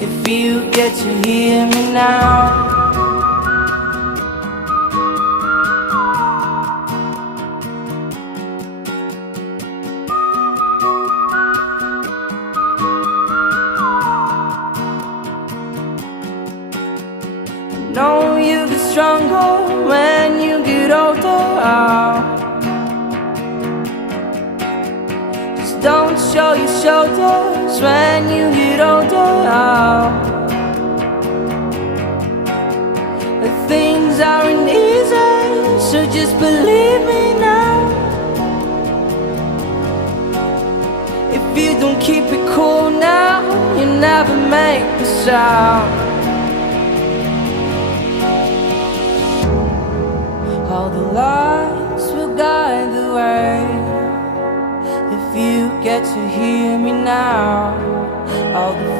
if you get to hear me now. Know you get stronger when you get older. Just don't show your shoulders when you get older. Things aren't easy, so just believe me now. If you don't keep it cool now, you never make a sound. All the lights will guide the way, if you get to hear me now. All the